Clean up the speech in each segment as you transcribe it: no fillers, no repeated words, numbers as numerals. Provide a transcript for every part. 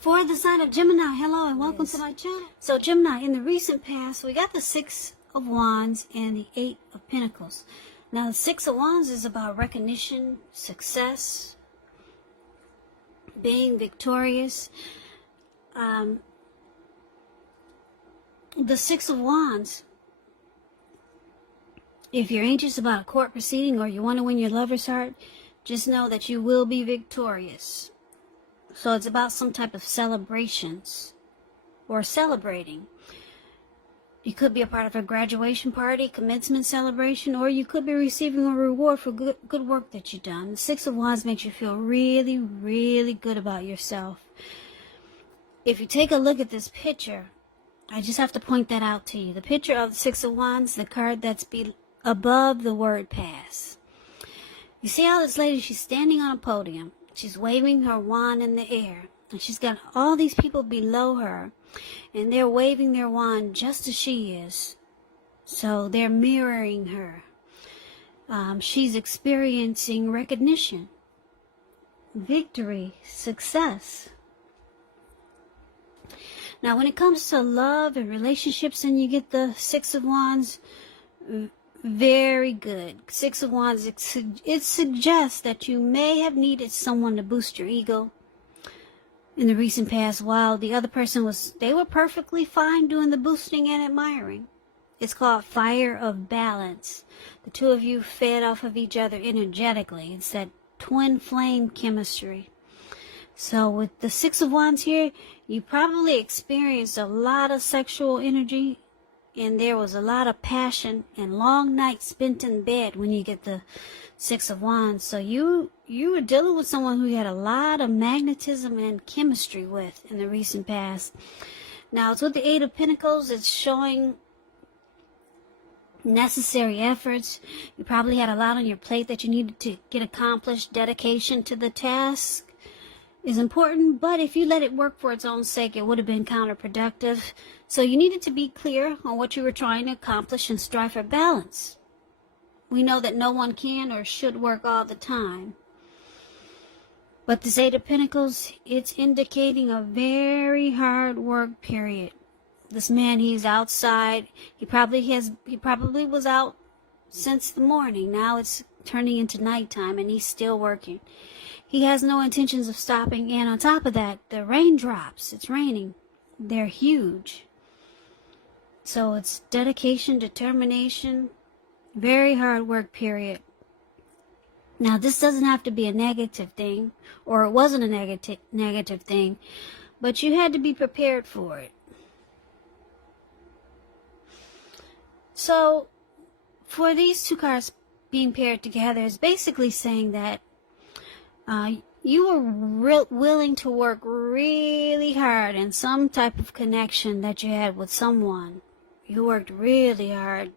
For the sign of Gemini, hello and welcome to my channel. So Gemini, in the recent past, we got the Six of Wands and the Eight of Pentacles. Now the Six of Wands is about recognition, success, being victorious. The Six of Wands, if you're anxious about a court proceeding or you want to win your lover's heart, just know that you will be victorious. So it's about some type of celebrations or celebrating. You could be a part of a graduation party, commencement celebration, or you could be receiving a reward for good work that you've done. The Six of Wands makes you feel really, really good about yourself. If you take a look at this picture, I just have to point that out to you. The picture of the Six of Wands, the card that's above the word pass. You see how this lady, she's standing on a podium. She's waving her wand in the air. And she's got all these people below her. And they're waving their wand just as she is. So they're mirroring her. She's experiencing recognition, victory, success. Now when it comes to love and relationships and you get the Six of Wands, very good. Six of Wands, it suggests that you may have needed someone to boost your ego in the recent past while the other person they were perfectly fine doing the boosting and admiring. It's called fire of balance. The two of you fed off of each other energetically. It's that twin flame chemistry. So with the Six of Wands here, you probably experienced a lot of sexual energy. And there was a lot of passion and long nights spent in bed when you get the Six of Wands. So you were dealing with someone who you had a lot of magnetism and chemistry with in the recent past. Now, it's with the Eight of Pentacles. It's showing necessary efforts. You probably had a lot on your plate that you needed to get accomplished. Dedication to the task is important, but if you let it work for its own sake, it would have been counterproductive. So you needed to be clear on what you were trying to accomplish and strive for balance. We know that no one can or should work all the time. But this Eight of Pentacles, it's indicating a very hard work period. This man, he's outside. He probably was out since the morning. Now it's turning into nighttime and he's still working. He has no intentions of stopping, and on top of that, the raindrops, it's raining, they're huge. So it's dedication, determination, very hard work period. Now this doesn't have to be a negative thing, or it wasn't a negative thing, but you had to be prepared for it. So for these two cards being paired together, it's basically saying that you were willing to work really hard in some type of connection that you had with someone. You worked really hard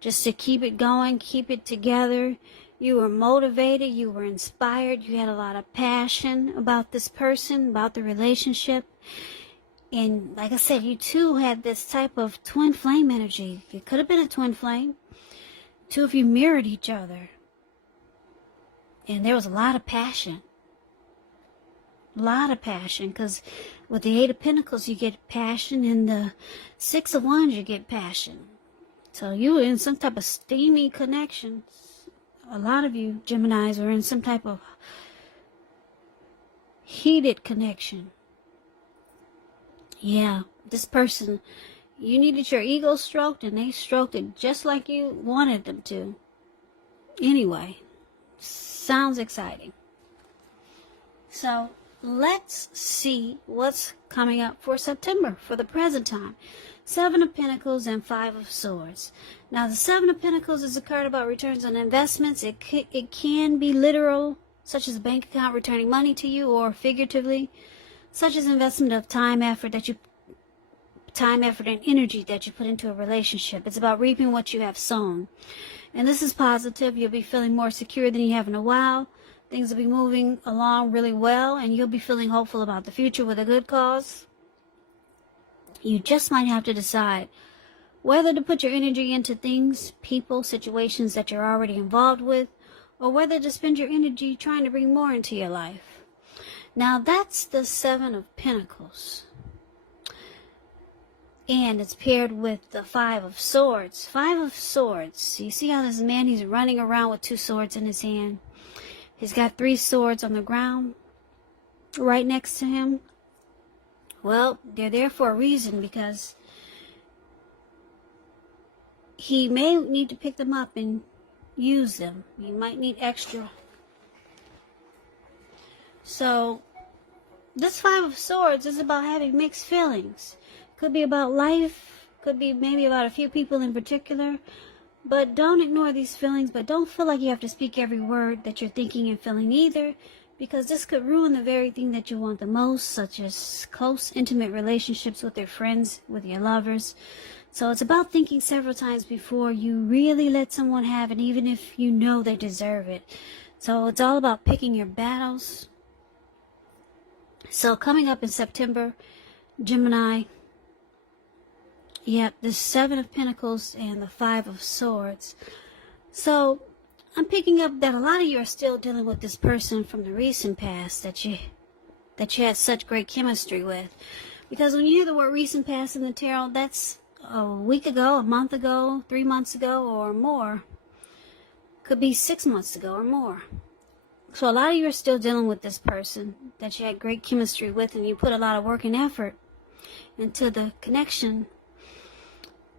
just to keep it going, keep it together. You were motivated, you were inspired, you had a lot of passion about this person, about the relationship. And like I said, you two had this type of twin flame energy. It could have been a twin flame. Two of you mirrored each other. And there was a lot of passion. A lot of passion. Because with the Eight of Pentacles, you get passion. And the Six of Wands, you get passion. So you were in some type of steamy connection. A lot of you Geminis were in some type of heated connection. Yeah, this person, you needed your ego stroked. And they stroked it just like you wanted them to. Anyway. Sounds exciting. So let's see what's coming up for September for the present time. Seven of Pentacles and Five of Swords. Now the Seven of Pentacles is a card about returns on investments. It can be literal, such as a bank account returning money to you, or figuratively, such as investment of time, effort, and energy that you put into a relationship. It's about reaping what you have sown. And this is positive. You'll be feeling more secure than you have in a while. Things will be moving along really well, and you'll be feeling hopeful about the future with a good cause. You just might have to decide whether to put your energy into things, people, situations that you're already involved with, or whether to spend your energy trying to bring more into your life. Now that's the Seven of Pentacles. And it's paired with the Five of Swords. Five of Swords. You see how this man, he's running around with 2 swords in his hand. He's got 3 swords on the ground right next to him. Well, they're there for a reason, because he may need to pick them up and use them. He might need extra. So this Five of Swords is about having mixed feelings. Could be about life, could be maybe about a few people in particular, but don't ignore these feelings. But don't feel like you have to speak every word that you're thinking and feeling either, because this could ruin the very thing that you want the most, such as close, intimate relationships with your friends, with your lovers. So it's about thinking several times before you really let someone have it, even if you know they deserve it. So it's all about picking your battles. So coming up in September, Gemini, yep, the Seven of Pentacles and the Five of Swords. So I'm picking up that a lot of you are still dealing with this person from the recent past that you had such great chemistry with. Because when you hear the word recent past in the tarot, that's a week ago, a month ago, 3 months ago, or more. Could be 6 months ago or more. So a lot of you are still dealing with this person that you had great chemistry with, and you put a lot of work and effort into the connection,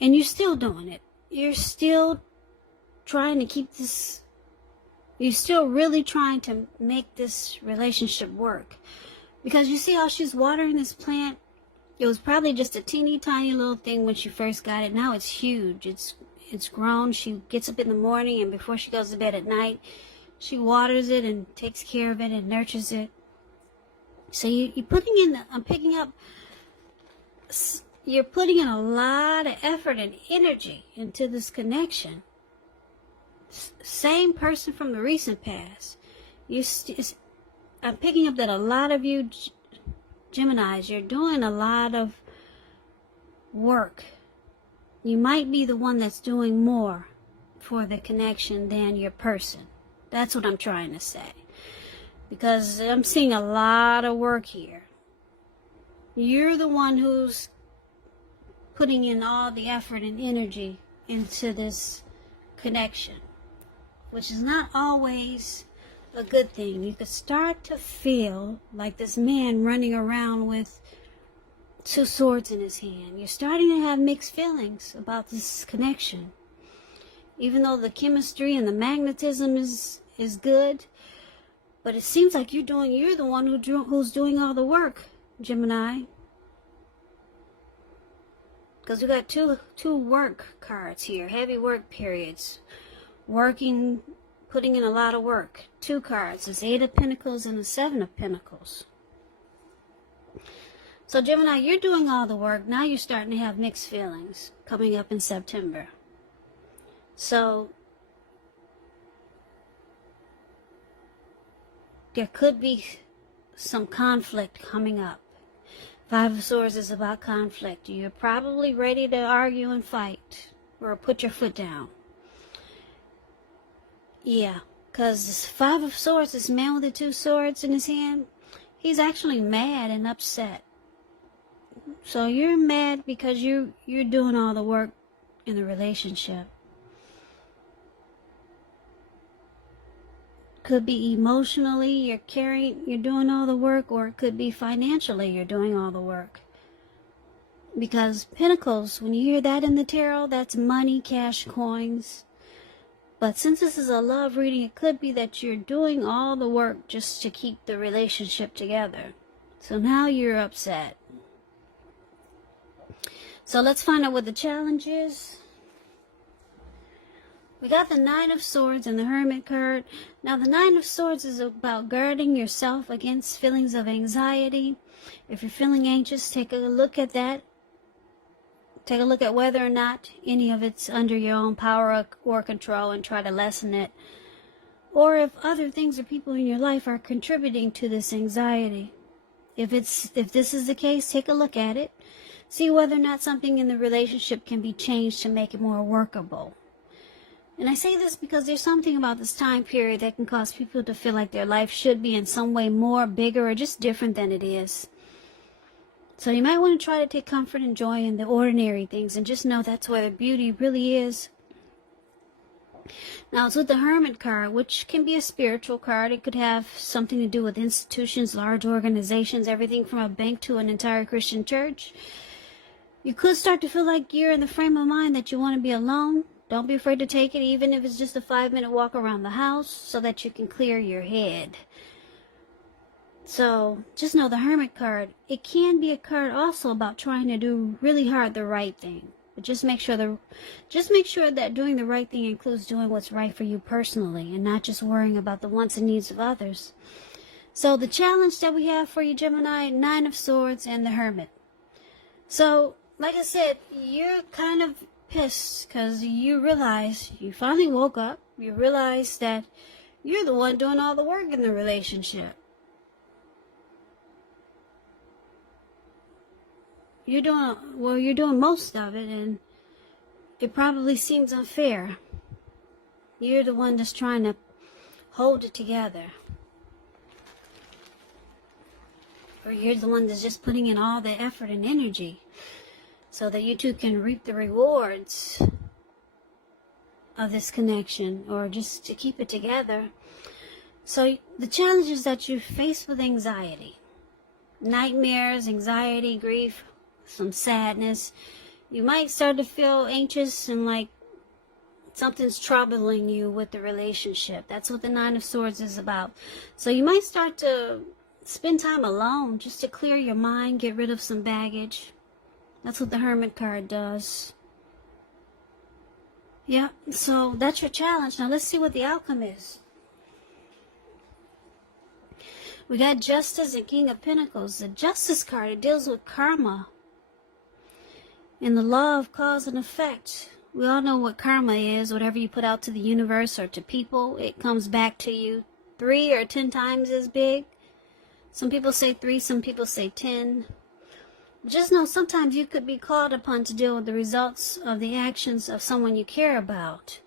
and you're still doing it. You're still trying to keep this, you're still really trying to make this relationship work. Because you see how she's watering this plant? It was probably just a teeny tiny little thing when she first got it. Now it's huge. It's grown. She gets up in the morning, and before she goes to bed at night, she waters it and takes care of it and nurtures it. So you're putting in, I'm picking up, you're putting in a lot of effort and energy into this connection. Same person from the recent past. I'm picking up that a lot of you Geminis, you're doing a lot of work. You might be the one that's doing more for the connection than your person. That's what I'm trying to say. Because I'm seeing a lot of work here. You're the one who's putting in all the effort and energy into this connection, which is not always a good thing. You could start to feel like this man running around with 2 swords in his hand. You're starting to have mixed feelings about this connection. Even though the chemistry and the magnetism is good, but it seems like you're the one who's doing all the work, Gemini. Because we got two work cards here, heavy work periods, working, putting in a lot of work. 2 cards, it's 8 of Pentacles and the 7 of Pentacles. So Gemini, you're doing all the work. Now you're starting to have mixed feelings coming up in September. So there could be some conflict coming up. 5 of Swords is about conflict. You're probably ready to argue and fight or put your foot down. Yeah, because this 5 of Swords, this man with the 2 swords in his hand, he's actually mad and upset. So you're mad because you're doing all the work in the relationship. Could be emotionally, you're doing all the work, or it could be financially, you're doing all the work. Because Pentacles, when you hear that in the tarot, that's money, cash, coins. But since this is a love reading, it could be that you're doing all the work just to keep the relationship together. So now you're upset. So let's find out what the challenge is. We got the 9 of Swords and the Hermit card. Now the 9 of Swords is about guarding yourself against feelings of anxiety. If you're feeling anxious, take a look at that. Take a look at whether or not any of it's under your own power or control, and try to lessen it. Or if other things or people in your life are contributing to this anxiety. If this is the case, take a look at it. See whether or not something in the relationship can be changed to make it more workable. And I say this because there's something about this time period that can cause people to feel like their life should be in some way more, bigger, or just different than it is. So you might want to try to take comfort and joy in the ordinary things and just know that's where the beauty really is. Now it's with the Hermit card, which can be a spiritual card. It could have something to do with institutions, large organizations, everything from a bank to an entire Christian church. You could start to feel like you're in the frame of mind that you want to be alone. Don't be afraid to take it, even if it's just a 5-minute walk around the house, so that you can clear your head. So just know the Hermit card, it can be a card also about trying to do really hard the right thing. But just make sure that doing the right thing includes doing what's right for you personally and not just worrying about the wants and needs of others. So the challenge that we have for you, Gemini, 9 of Swords and the Hermit. So, like I said, you're kind of pissed because you realize, you finally woke up, you realize that you're the one doing all the work in the relationship. You're doing most of it, and it probably seems unfair. You're the one that's trying to hold it together. Or you're the one that's just putting in all the effort and energy so that you two can reap the rewards of this connection, or just to keep it together. So the challenge is that you're faced with anxiety, nightmares, anxiety, grief, some sadness. You might start to feel anxious and like something's troubling you with the relationship. That's what the 9 of Swords is about. So you might start to spend time alone just to clear your mind, get rid of some baggage. That's what the Hermit card does. Yeah, so that's your challenge. Now let's see what the outcome is. We got Justice and King of Pentacles. The Justice card, it deals with karma and the law of cause and effect. We all know what karma is. Whatever you put out to the universe or to people, it comes back to you 3 or 10 times as big. Some people say 3, some people say 10. Just know sometimes you could be called upon to deal with the results of the actions of someone you care about.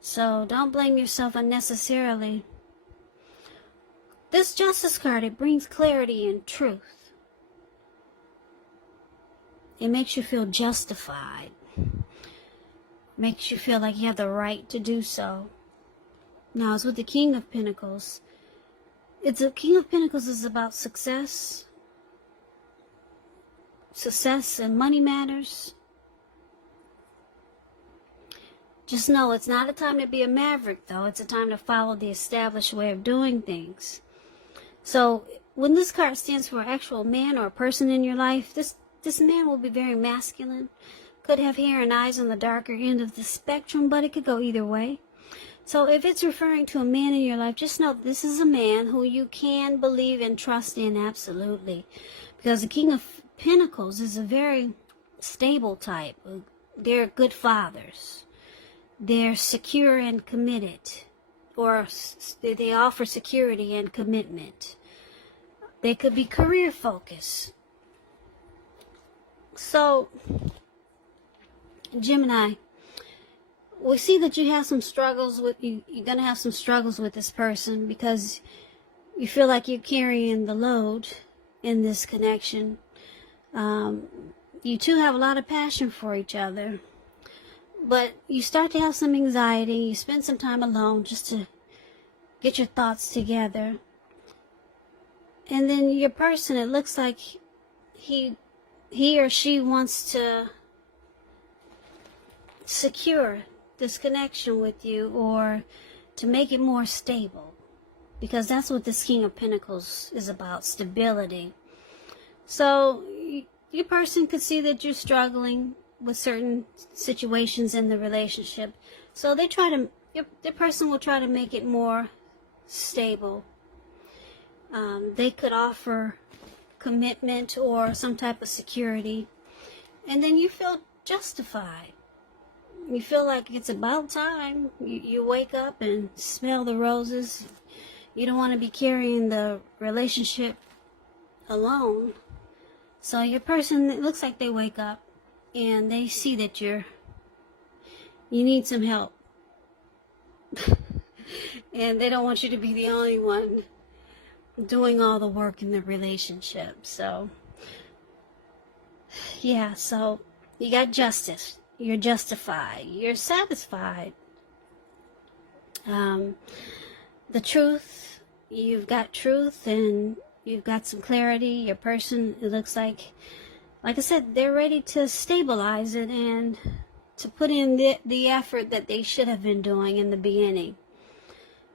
So don't blame yourself unnecessarily. This Justice card, it brings clarity and truth. It makes you feel justified. Makes you feel like you have the right to do so. Now, it's with the King of Pentacles. The King of Pentacles is about success. Success and money matters. Just know it's not a time to be a maverick, though. It's a time to follow the established way of doing things. So, when this card stands for an actual man or a person in your life, this man will be very masculine. Could have hair and eyes on the darker end of the spectrum, but it could go either way. So if it's referring to a man in your life, just know this is a man who you can believe and trust in absolutely. Because the King of Pentacles is a very stable type. They're good fathers. They're secure and committed. Or they offer security and commitment. They could be career focused. So, Gemini, we see that you have some struggles with you're going to have some struggles with this person because you feel like you're carrying the load in this connection. You two have a lot of passion for each other, but you start to have some anxiety. You spend some time alone just to get your thoughts together. And then your person, it looks like he or she wants to secure this connection with you, or to make it more stable, because that's what this King of Pentacles is about, stability. So your person could see that you're struggling with certain situations in the relationship, so the person will try to make it more stable. They could offer commitment or some type of security, and then you feel justified. You feel like it's about time. You wake up and smell the roses. You don't want to be carrying the relationship alone. So your person, it looks like they wake up and they see that you need some help. And they don't want you to be the only one doing all the work in the relationship. So, yeah, so you got justice. You're justified. You're satisfied. The truth, you've got truth and you've got some clarity. Your person, it looks like I said, they're ready to stabilize it and to put in the effort that they should have been doing in the beginning.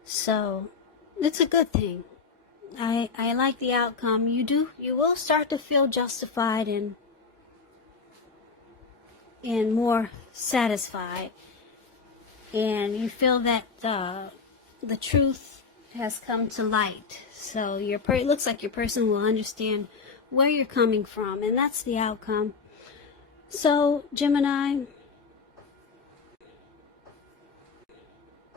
So it's a good thing. I like the outcome. You will start to feel justified and more satisfied, and you feel that the truth has come to light. So it looks like your person will understand where you're coming from, and that's the outcome. So Gemini,